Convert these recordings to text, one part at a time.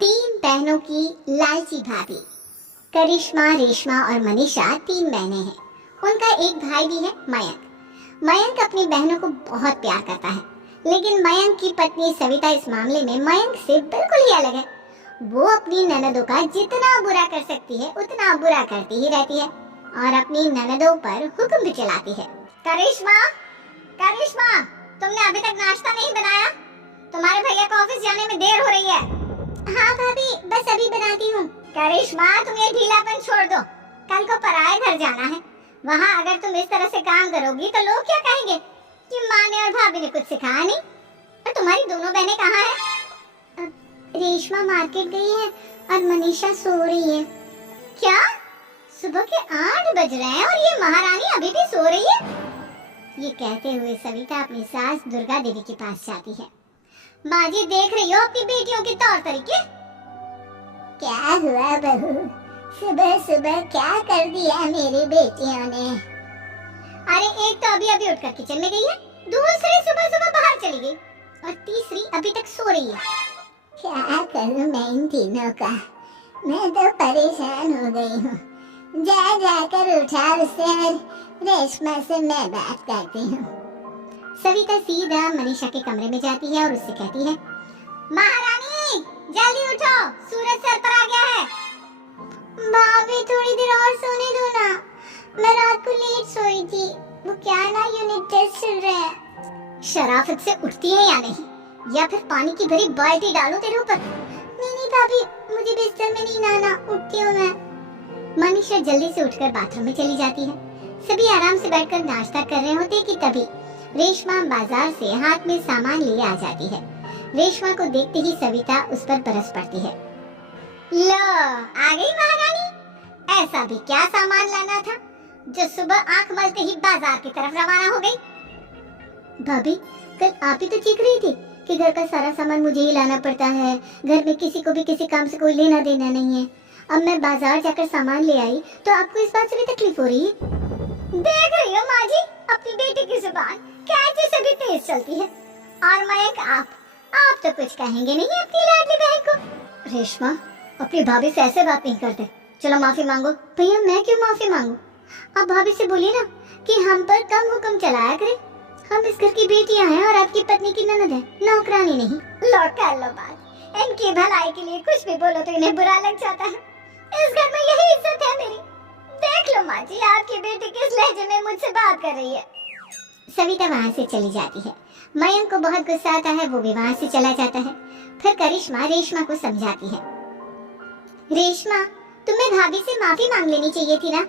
तीन बहनों की लालची भाभी। करिश्मा, रेशमा और मनीषा तीन बहनें हैं। उनका एक भाई भी है, मयंक। मयंक अपनी बहनों को बहुत प्यार करता है, लेकिन मयंक की पत्नी सविता इस मामले में मयंक से बिल्कुल ही अलग है। वो अपनी ननदों का जितना बुरा कर सकती है उतना बुरा करती ही रहती है और अपनी ननदों पर हुक्म भी चलाती है। करिश्मा, करिश्मा, तुमने अभी तक नाश्ता नहीं बनाया? तुम्हारे भैया को ऑफिस जाने में देर हो रही है। हाँ भाभी, बस अभी बनाती हूँ। करिश्मा, तुम ये ढीलापन छोड़ दो। कल को पराये घर जाना है। वहाँ अगर तुम इस तरह से काम करोगी तो लोग क्या कहेंगे कि माँ ने और भाभी ने कुछ सिखाया नहीं। और तुम्हारी दोनों बहनें कहाँ हैं? रेशमा मार्केट गई है और मनीषा सो रही है। क्या? सुबह के 8 बज रहे हैं और ये महारानी अभी भी सो रही है? ये कहते हुए सविता अपनी सास दुर्गा देवी के पास जाती है। माँ जी, देख रही हो अपनी बेटियों के तौर तरीके? क्या हुआ बहू, सुबह सुबह क्या कर दिया मेरी बेटियों ने? अरे एक तो अभी अभी उठकर किचन में गई है, दूसरी सुबह सुबह बाहर चली गई और तीसरी अभी तक सो रही है। क्या करूं मैं इन तीनों का? मैं तो परेशान हो गई हूँ। जा जाकर उठा उसे और रेशमा से मैं बात करती हूँ। सविता सीधा मनीषा के कमरे में जाती है और उससे कहती है, महारानी जल्दी उठो, सूरज सर पर आ गया है। भाभी थोड़ी देर और सोने दो ना, मैं रात को लेट सोई थी। वो क्या ना यूनिट टेस्ट चल रहे हैं। शराफत से उठती है या नहीं, या फिर पानी की भरी बाल्टी डालो तेरे ऊपर। नहीं भाभी, मुझे बिस्तर में नहीं आना, उठती हूँ मैं। मनीषा जल्दी से उठकर बाथरूम में चली जाती है। सभी आराम से बैठकर नाश्ता कर रहे होते कि तभी रेशमा बाजार से हाथ में सामान लिए आ जाती है। रेशमा को देखते ही सविता उस पर बरस पड़ती है। लो, आ गई महारानी। ऐसा भी क्या सामान लाना था जो सुबह आंख मलते ही बाजार की तरफ रवाना हो गई? भाभी, कल आप ही तो चीख रही थी कि घर का सारा सामान मुझे ही लाना पड़ता है, घर में किसी को भी किसी काम से कोई लेना देना नहीं है। अब मैं बाजार जाकर सामान ले आई तो आपको इस बात से भी तकलीफ हो रही है? देख रही हो माँ जी, अपनी बेटी की जुबान कैसे से भी तेज चलती है। और मयंक, आप तो कुछ कहेंगे नहीं अपनी लाडली बहन को। रेशमा, अपनी भाभी से ऐसे बात नहीं करते। चलो माफी मांगो। भैया, मैं क्यों माफी मांगू? आप भाभी से बोलिए ना कि हम पर कम हुक्म चलाया करें। हम इस घर की बेटियां हैं और आपकी पत्नी की ननद है, नौकरानी नहीं। लो कर लो बात। इनकी भलाई के लिए कुछ भी बोलो तो इन्हें बुरा लग जाता है। इस घर में यही इज्जत है मेरी। देख लो माँ जी, आपकी बेटी किस लहजे में मुझसे बात कर रही है। सविता वहाँ से चली जाती है। मयंक को बहुत गुस्सा आता है, वो भी वहाँ से चला जाता है। फिर करिश्मा रेशमा को समझाती है। रेशमा, तुम्हें भाभी से माफी मांग लेनी चाहिए थी ना।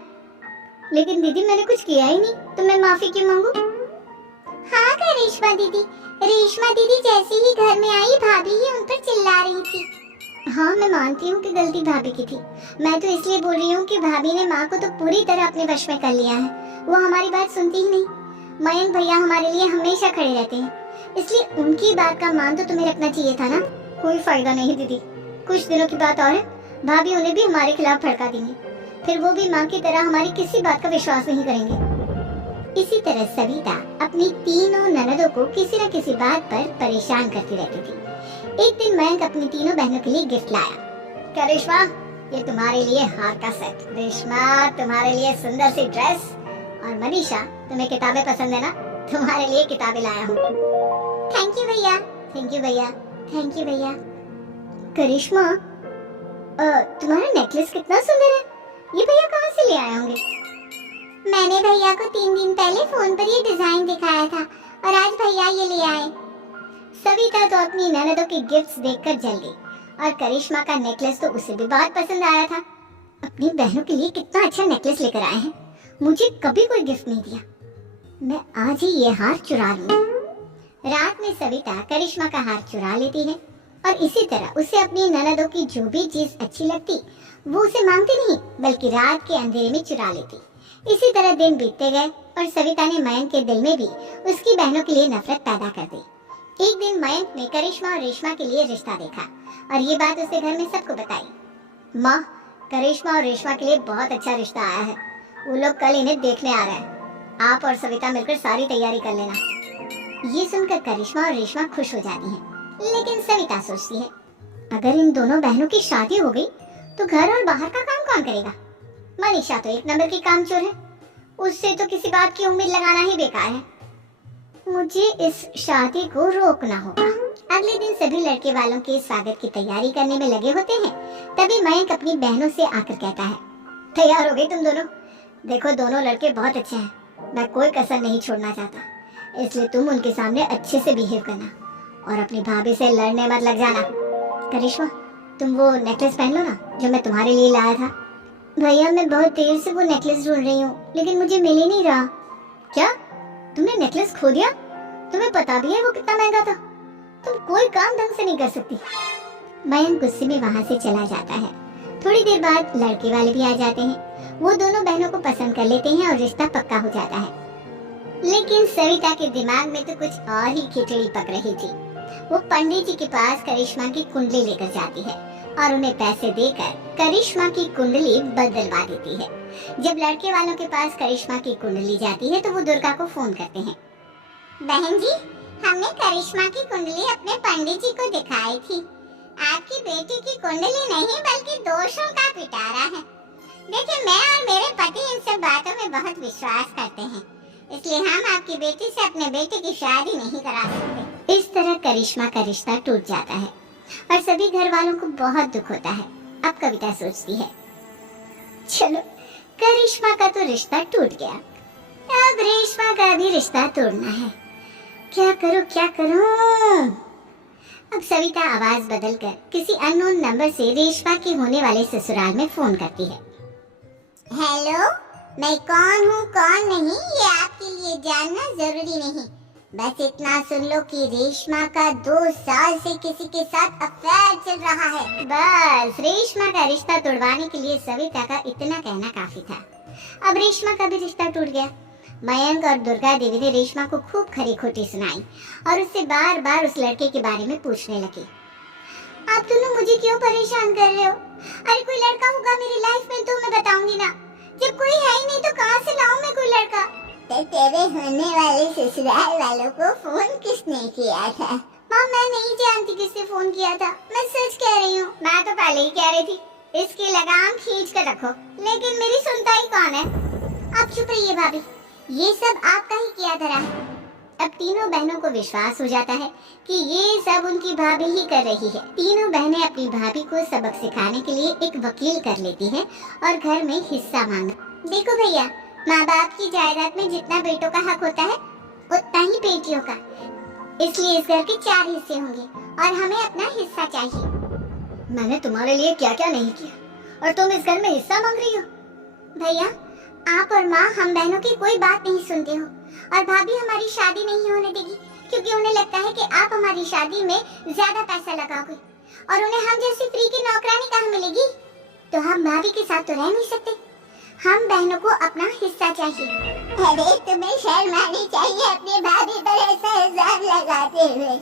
लेकिन दीदी, मैंने कुछ किया ही नहीं तो मैं माफी क्यों मांगू? हाँ करिश्मा दीदी, रेशमा दीदी जैसे ही घर में आई भाभी ही उन पर चिल्ला रही थी। हाँ, मैं मानती हूँ कि गलती भाभी की थी। मैं तो इसलिए बोल रही हूँ कि भाभी ने माँ को तो पूरी तरह अपने वश में कर लिया है। वो हमारी बात सुनती ही नहीं। मयंक भैया हमारे लिए हमेशा खड़े रहते हैं, इसलिए उनकी बात का मान तो तुम्हें रखना चाहिए था ना। कोई फायदा नहीं दीदी, कुछ दिनों की बात और है, भाभी उन्हें भी हमारे खिलाफ भड़का देंगी। फिर वो भी माँ की तरह हमारी किसी बात का विश्वास नहीं करेंगे। इसी तरह सविता अपनी तीनों ननदों को किसी न किसी बात पर परेशान करती रहती थी। एक दिन मयंक अपनी तीनों बहनों के लिए गिफ्ट लाया। करिश्मा, ये तुम्हारे लिए हार का सेट। रेशमा, तुम्हारे लिए सुंदर सी ड्रेस। और मनीषा, तुम्हें किताबें पसंद है ना, तुम्हारे लिए किताबें लाया हूँ। थैंक यू भैया। थैंक यू भैया। थैंक यू भैया। करिश्मा, तुम्हारा नेकलेस कितना सुंदर है। ये भैया कहाँ से ले आए होंगे? मैंने भैया को 3 दिन पहले फोन पर ये डिजाइन दिखाया था और आज भैया ये ले आए। सविता तो अपनी ननदों के गिफ्ट्स देखकर जल गई और करिश्मा का नेकलेस तो उसे भी बहुत पसंद आया था। अपनी बहनों के लिए कितना अच्छा नेकलेस लेकर आए हैं, मुझे कभी कोई गिफ्ट नहीं दिया। मैं आज ही ये हार चुरा लूं। रात में सविता करिश्मा का हार चुरा लेती है और इसी तरह उसे अपनी ननदों की जो भी चीज अच्छी लगती वो उसे मांगती नहीं, बल्कि रात के अंधेरे में चुरा लेती। इसी तरह दिन बीतते गए और सविता ने मयंक के दिल में भी उसकी बहनों के लिए नफरत पैदा कर दी। एक दिन मयंक ने करिश्मा और रेशमा के लिए रिश्ता देखा और ये बात उसके घर में सबको बताई। माँ, करिश्मा और रेशमा के लिए बहुत अच्छा रिश्ता आया है। वो लोग कल इन्हें देखने आ रहे हैं। आप और सविता मिलकर सारी तैयारी कर लेना। ये सुनकर करिश्मा और रेशमा खुश हो जाती हैं, लेकिन सविता सोचती है, अगर इन दोनों बहनों की शादी हो गई तो घर और बाहर का काम कौन करेगा? मनीषा तो एक नंबर की कामचोर है, उससे तो किसी बात की उम्मीद लगाना ही बेकार है। मुझे इस शादी को रोकना होगा। अगले दिन सभी लड़के वालों के स्वागत की तैयारी करने में लगे होते हैं। तभी मयंक अपनी बहनों से आकर कहता है, तैयार हो गई तुम दोनों? देखो दोनों लड़के बहुत अच्छे हैं, मैं कोई कसर नहीं छोड़ना चाहता, इसलिए तुम उनके सामने अच्छे से बिहेव करना और अपनी भाभी से लड़ने मत लग जाना। करिश्मा, तुम वो नेकलेस पहन लो ना जो मैं तुम्हारे लिए लाया था। भैया मैं बहुत देर से वो नेकलेस ढूंढ रही हूँ, लेकिन मुझे मिल ही नहीं रहा। क्या तुमने नेकलेस खो दिया? तुम्हें पता भी है वो कितना महंगा था? तुम कोई काम ढंग से नहीं कर सकती। मयंक गुस्से में वहाँ से चला जाता है। थोड़ी देर बाद लड़के वाले भी आ जाते हैं। वो दोनों बहनों को पसंद कर लेते हैं और रिश्ता पक्का हो जाता है। लेकिन सविता के दिमाग में तो कुछ और ही खिचड़ी पक रही थी। वो पंडित जी के पास करिश्मा की कुंडली लेकर जाती है और उन्हें पैसे देकर करिश्मा की कुंडली बदलवा देती है। जब लड़के वालों के पास करिश्मा की कुंडली जाती है तो वो दुर्गा को फोन करते हैं। बहन जी, हमने करिश्मा की कुंडली अपने पंडित जी को दिखाई थी। आपकी बेटी की कुंडली नहीं बल्कि दोषों का पिटारा है। देखिए, मैं और मेरे पति इन सब बातों में बहुत विश्वास करते हैं, इसलिए हम आपकी बेटी से अपने बेटे की शादी नहीं करा सकते। इस तरह करिश्मा का रिश्ता टूट जाता है और सभी घर वालों को बहुत दुख होता है। अब कविता सोचती है, चलो करिश्मा का तो रिश्ता टूट गया, अब रेशमा का भी रिश्ता तोड़ना है। क्या करूं? अब सविता आवाज बदलकर किसी अननोन नंबर से रेशमा के होने वाले ससुराल में फोन करती है। हेलो, मैं कौन हूँ कौन नहीं ये आपके लिए जानना जरूरी नहीं, बस इतना सुन लो कि रेशमा का 2 साल से किसी के साथ अफेयर चल रहा है। बस रेशमा का रिश्ता तोड़वाने के लिए सविता का इतना कहना काफी था। अब रेशमा का भी रिश्ता टूट गया। मयंक और दुर्गा देवी ने रेशमा को खूब खरी खोटी सुनाई और उससे बार बार उस लड़के के बारे में पूछने लगी। आप दोनों मुझे क्यों परेशान कर रहे हो? अरे कोई लड़का होगा मेरी लाइफ में तो मैं बताऊंगी ना, जब कोई है ही नहीं तो कहाँ से लाऊं मैं कोई लड़का? तो तेरे होने वाले ससुराल वालों को फोन किसने किया था? माँ मैं नहीं जानती किसने फोन किया था, मैं सच कह रही हूँ। मैं तो पहले ही कह रही थी इसकी लगाम खींच कर रखो, लेकिन मेरी सुनता ही कौन है? आप चुप रहिए भाभी, ये सब आपका ही किया धरा है। अब तीनों बहनों को विश्वास हो जाता है कि ये सब उनकी भाभी ही कर रही है। तीनों बहनें अपनी भाभी को सबक सिखाने के लिए एक वकील कर लेती हैं और घर में हिस्सा मांगा। देखो भैया, माँ बाप की जायदाद में जितना बेटों का हक होता है उतना ही बेटियों का, इसलिए इस घर के 4 हिस्से होंगे और हमें अपना हिस्सा चाहिए। मैंने तुम्हारे लिए क्या क्या नहीं किया और तुम इस घर में हिस्सा मांग रही हो? भैया, आप और माँ हम बहनों की कोई बात नहीं सुनते हो और भाभी हमारी शादी नहीं होने देगी क्योंकि उन्हें लगता है कि आप हमारी शादी में ज्यादा पैसा लगाओगे और उन्हें हम जैसी फ्री की नौकरानी कहाँ मिलेगी। तो हम भाभी के साथ तो रह नहीं सकते, हम बहनों को अपना हिस्सा चाहिए। अरे तुम्हें शर्म आनी चाहिए अपनी भाभी पर ऐसा इल्जाम लगाते हुए,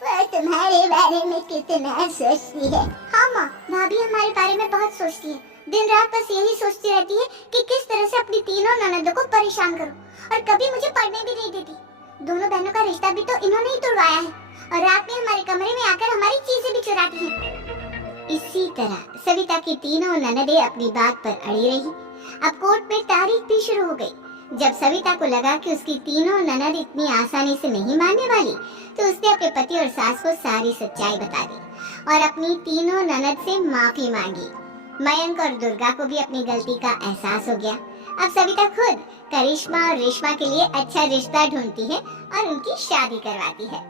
वो तुम्हारे बारे में कितना सोचती है। हाँ माँ, भाभी हमारे बारे में बहुत सोचती है, दिन रात बस यही सोचती रहती है कि किस तरह से अपनी तीनों ननदों को परेशान करूं और कभी मुझे पढ़ने भी नहीं देती। दोनों बहनों का रिश्ता भी तो इन्होंने ही तोड़वाया है और रात में हमारे कमरे में आकर हमारी चीजें भी चुराती हैं। इसी तरह सविता की तीनों ननदें अपनी बात पर अड़ी रही। अब कोर्ट में तारीख भी शुरू हो गई। जब सविता को लगा कि उसकी तीनों ननद इतनी आसानी से नहीं मानने वाली, तो उसने अपने पति और सास को सारी सच्चाई बता दी और अपनी तीनों ननद से माफी मांगी। मयंक और दुर्गा को भी अपनी गलती का एहसास हो गया। अब सविता खुद करिश्मा और रेशमा के लिए अच्छा रिश्ता ढूंढती है और उनकी शादी करवाती है।